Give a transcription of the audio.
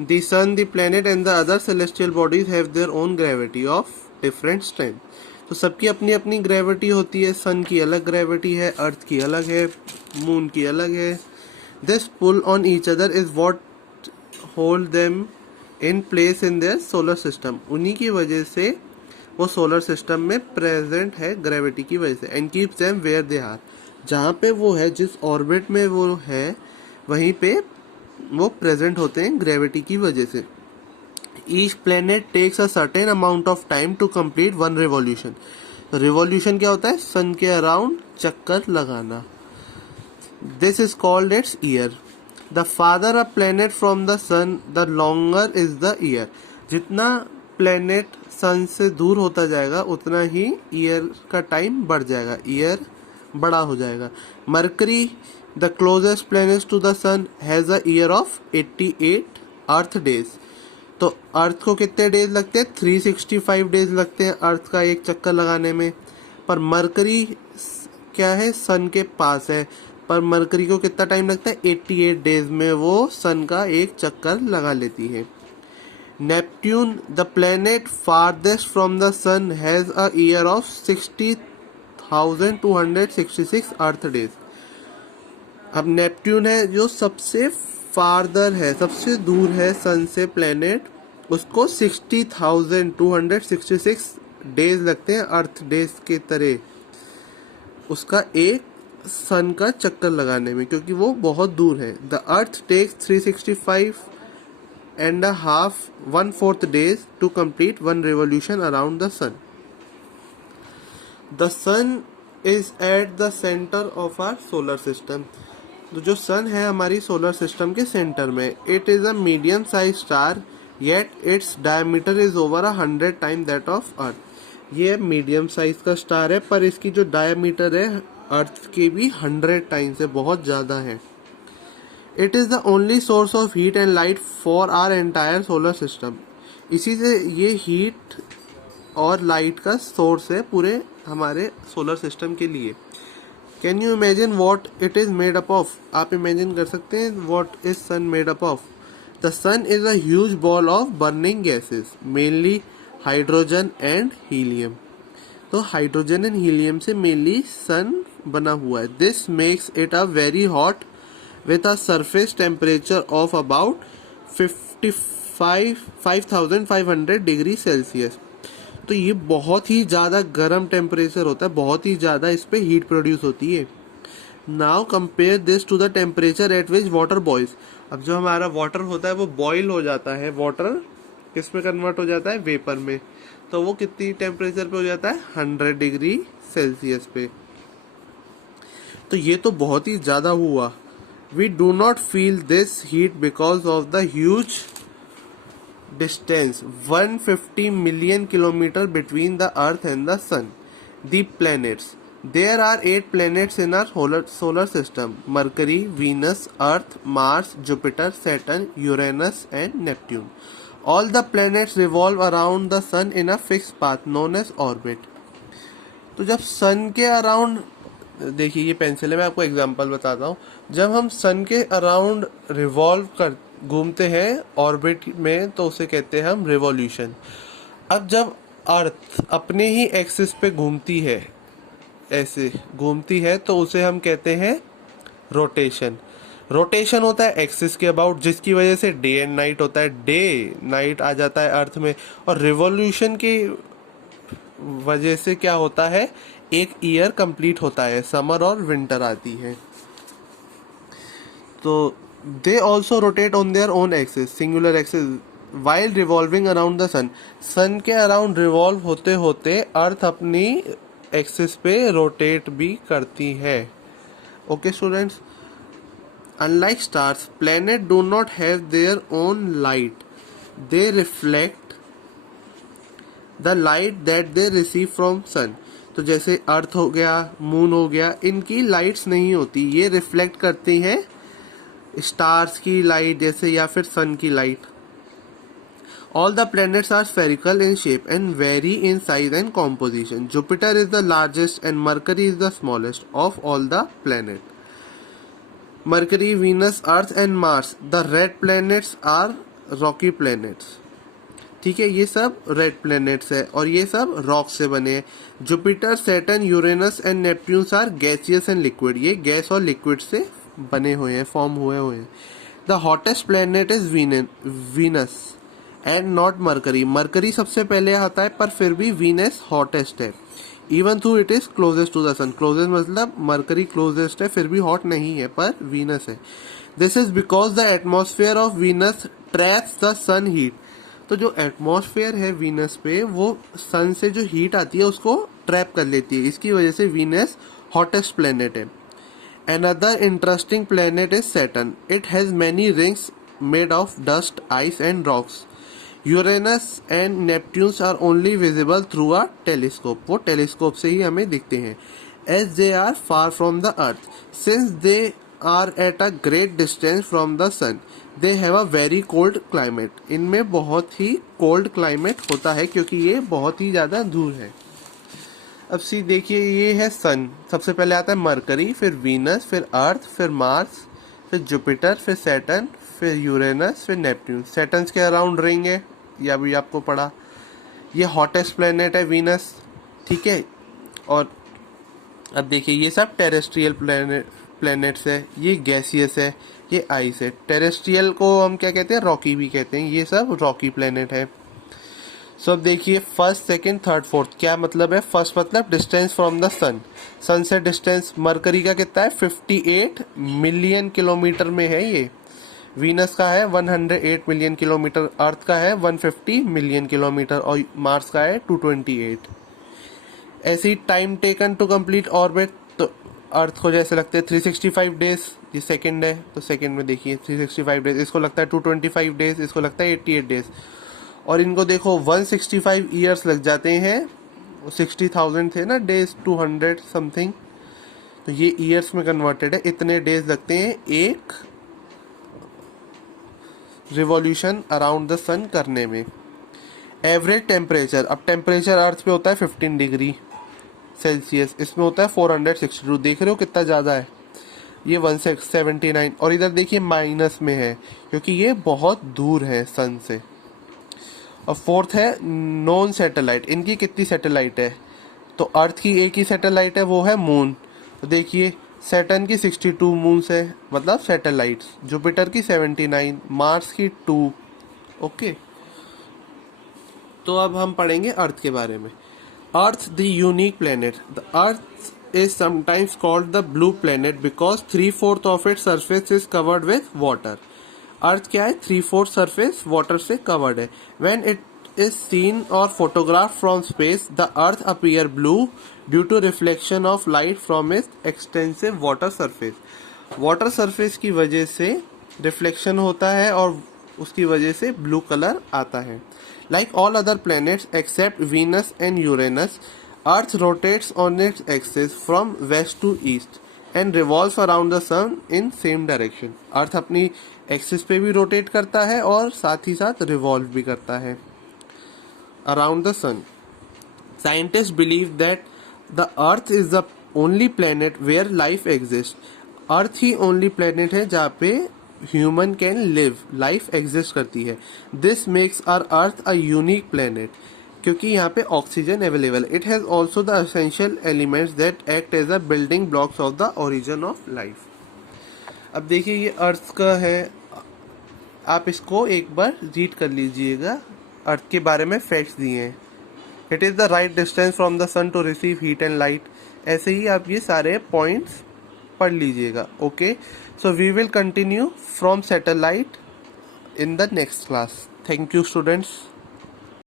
The sun, the planet and the other celestial bodies have their own gravity of different strength. तो सबकी अपनी अपनी gravity होती है. सन की अलग ग्रेविटी है, अर्थ की अलग है, मून की अलग है. This pull on each other is what hold them in place in their solar system. उन्हीं की वजह से वो सोलर सिस्टम में प्रेजेंट है ग्रेविटी की वजह से. And keeps them where they are. जहाँ पे वो है, जिस ऑर्बिट में वो है, वहीं पे वो प्रेजेंट होते हैं ग्रेविटी की वजह से. Each planet takes a certain amount of time to complete one revolution. Revolution क्या होता है? सन के अराउंड चक्कर लगाना. This is called its year. The farther a planet from the sun the longer is the year. जितना planet sun से दूर होता जाएगा उतना ही ईयर का टाइम बढ़ जाएगा, ईयर बड़ा हो जाएगा. Mercury the closest planet to the sun has a year of 88 Earth days. तो अर्थ को कितने डेज लगते हैं? 365 डेज लगते हैं अर्थ का एक चक्कर लगाने में. पर मरकरी क्या है? सन के पास है, पर मरकरी को कितना टाइम लगता है? 88 डेज में वो सन का एक चक्कर लगा लेती है. Neptune the planet farthest from the sun has a year of 60,266 Earth days. अब नेपट्यून है जो सबसे फारदर है, सबसे दूर है सन से प्लेनेट, उसको 60,266 डेज लगते हैं अर्थ डेज के तरह उसका एक सन का चक्कर लगाने में, क्योंकि वो बहुत दूर है. The Earth takes 365.5 1/4 days to complete one revolution around the sun. The sun is at the center of our solar system. तो जो सन है हमारी सोलर सिस्टम के सेंटर में. It is a medium size star yet its diameter is over 100 time that of earth. ये medium size का star है, पर इसकी जो डायमीटर है अर्थ के भी 100 टाइम से बहुत ज्यादा है. It is the only source of heat and light for our entire solar system. इसी से ये हीट और लाइट का सोर्स है पूरे हमारे सोलर सिस्टम के लिए. Can you imagine what it is made up of? आप इमेजिन कर सकते हैं what is sun made up of? The sun is a huge ball of burning gases, mainly hydrogen and helium. तो hydrogen and helium से mainly sun बना हुआ है. This makes it a very hot with a surface temperature of about 5,500 degree Celsius. तो ये बहुत ही ज़्यादा गर्म टेम्परेचर होता है, बहुत ही ज़्यादा इस पे हीट प्रोड्यूस होती है. Now compare this to the temperature at which water boils. अब जो हमारा वाटर होता है वो बॉयल हो जाता है. वाटर किस में कन्वर्ट हो जाता है? वेपर में. तो वो कितनी टेम्परेचर पे हो जाता है? 100 डिग्री सेल्सियस पे. तो ये तो बहुत ही ज़्यादा हुआ. We do not feel this heat because of the huge distance 150 million kilometer between the earth and the sun. The planets. There are 8 planets in our solar system: Mercury, Venus, Earth, Mars, Jupiter, Saturn, Uranus and Neptune. All the planets revolve around the sun in a fixed path known as orbit. तो जब सन के around, देखिए ये pencil है, मैं आपको example बताता हूँ. जब हम सन के अराउंड रिवॉल्व कर घूमते हैं ऑर्बिट में तो उसे कहते हैं हम रिवॉल्यूशन. अब जब अर्थ अपने ही एक्सिस पे घूमती है, ऐसे घूमती है, तो उसे हम कहते हैं रोटेशन. रोटेशन होता है एक्सिस के अबाउट, जिसकी वजह से डे एंड नाइट होता है, डे नाइट आ जाता है अर्थ में. और रिवॉल्यूशन की वजह से क्या होता है? एक ईयर कंप्लीट होता है, समर और विंटर आती है. तो they also rotate on their own axis, singular axis, while revolving around the sun. सन के अराउंड रिवॉल्व होते होते अर्थ अपनी एक्सिस पे रोटेट भी करती है. Okay students, unlike stars, planet do not have their own light. They reflect the light that they receive from sun. तो जैसे अर्थ हो गया, मून हो गया, इनकी लाइट्स नहीं होती, ये रिफ्लेक्ट करती हैं स्टार्स की लाइट जैसे, या फिर सन की light. All the planets are spherical in shape and vary in size and composition. Jupiter is the largest and Mercury is the smallest of all the planet. Mercury, Venus, Earth and Mars, the red planets are rocky planets, ठीक है। ये सब red planets है और ये सब rock से बने हैं। Jupiter, Saturn, Uranus and Neptunes are gaseous and liquid, ये गैस और लिक्विड से बने हुए हैं, फॉर्म हुए हैं। The hottest planet is Venus and not Mercury, Mercury सबसे पहले आता है पर फिर भी वीनस हॉटेस्ट है, even though it is closest to the sun, closest मतलब मरकरी क्लोजेस्ट है, फिर भी हॉट नहीं है पर वीनस है। This is because the atmosphere of Venus traps the sun heat, तो जो एटमॉस्फेयर है वीनस पे वो सन से जो हीट आती है उसको ट्रैप कर लेती है, इसकी वजह से वीनस हॉटेस्ट प्लेनेट है। Another interesting planet is Saturn. It has many rings made of dust, ice and rocks. Uranus and Neptune are only visible through a telescope. वो टेलीस्कोप से ही हमें दिखते हैं। As they are far from the Earth, since they are at a great distance from the Sun, they have a very cold climate. इनमें बहुत ही cold climate होता है क्योंकि ये बहुत ही ज़्यादा दूर है। अब सी देखिए, ये है सन, सबसे पहले आता है मरकरी, फिर वीनस, फिर अर्थ, फिर मार्स, फिर जुपिटर, फिर सैटर्न, फिर यूरेनस, फिर नेपट्यून। सैटर्न के अराउंड रिंग है, यह भी आपको पढ़ा। ये हॉटेस्ट प्लेनेट है वीनस, ठीक है। और अब देखिए ये सब टेरेस्ट्रियल प्लैनेट्स है, ये गैसियस है, ये आइस है। टेरेस्ट्रियल को हम क्या कहते हैं, रॉकी भी कहते हैं, ये सब रॉकी प्लैनेट है। सो अब देखिए फर्स्ट, सेकंड, थर्ड, फोर्थ, क्या मतलब है। फर्स्ट मतलब डिस्टेंस फ्रॉम द सन, सन से डिस्टेंस मरकरी का कितना है 58 मिलियन किलोमीटर में है ये। वीनस का है 108 मिलियन किलोमीटर, अर्थ का है 150 मिलियन किलोमीटर और मार्स का है 228। ऐसी time taken to complete orbit, तो अर्थ को जैसे लगते हैं 365 डेज, ये सेकंड है तो सेकंड में देखिए 365 डेज, इसको लगता है 225 डेज, इसको लगता है 88 डेज। और इनको देखो 165 ईयर्स लग जाते हैं, 60,000 थे ना डेज, 200 समथिंग, तो ये ईयर्स में कन्वर्टेड है, इतने डेज लगते हैं एक रिवॉल्यूशन अराउंड द सन करने में। एवरेज टेम्परेचर, अब टेम्परेचर अर्थ पे होता है 15 डिग्री सेल्सियस, इसमें होता है 462, देख रहे हो कितना ज़्यादा है, ये 179। और इधर देखिए माइनस में है क्योंकि ये बहुत दूर है सन से। और फोर्थ है नॉन सैटेलाइट, इनकी कितनी सैटेलाइट है, तो अर्थ की एक ही सैटेलाइट है, वो है मून। तो देखिए सैटर्न की 62 मून्स है, मतलब सैटेलाइट्स। जुपिटर की 79, मार्स की 2। ओके, तो अब हम पढ़ेंगे अर्थ के बारे में। Earth the unique planet, the earth is sometimes called the blue planet because 3/4 of its surface is covered with water. Earth क्या है, 3/4 सरफेस वाटर से कवर्ड है। व्हेन इट इज सीन और photograph from space, the earth appear blue due to reflection of light from its extensive water surface. Water surface की वजह से reflection होता है और उसकी वजह से ब्लू कलर आता है। Like all other planets except Venus and Uranus, earth rotates on its axis from west to east and revolves around the sun in same direction. Earth अपनी एक्सिस पे भी रोटेट करता है और साथ ही साथ रिवॉल्व भी करता है around the sun. Scientist believe that the earth is the only planet where life exist. Earth ही ओनली प्लेनेट है जहाँ पे human can live, life exist करती है। This makes our Earth a unique planet, क्योंकि यहाँ पे oxygen available. It has also the essential elements that act as a building blocks of the origin of life. अब देखिए ये अर्थ का है, आप इसको एक बार रीड कर लीजिएगा, अर्थ के बारे में फैक्ट्स दिए हैं। It is the right distance from the sun to receive heat and light. ऐसे ही आप ये सारे पॉइंट्स पढ़ लीजिएगा। Okay, so we will continue from satellite in the next class. Thank you, students.